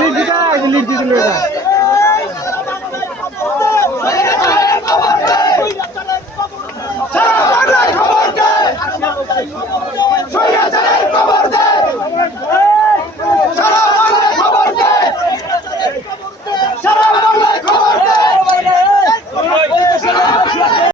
lead দিতে lead দিতে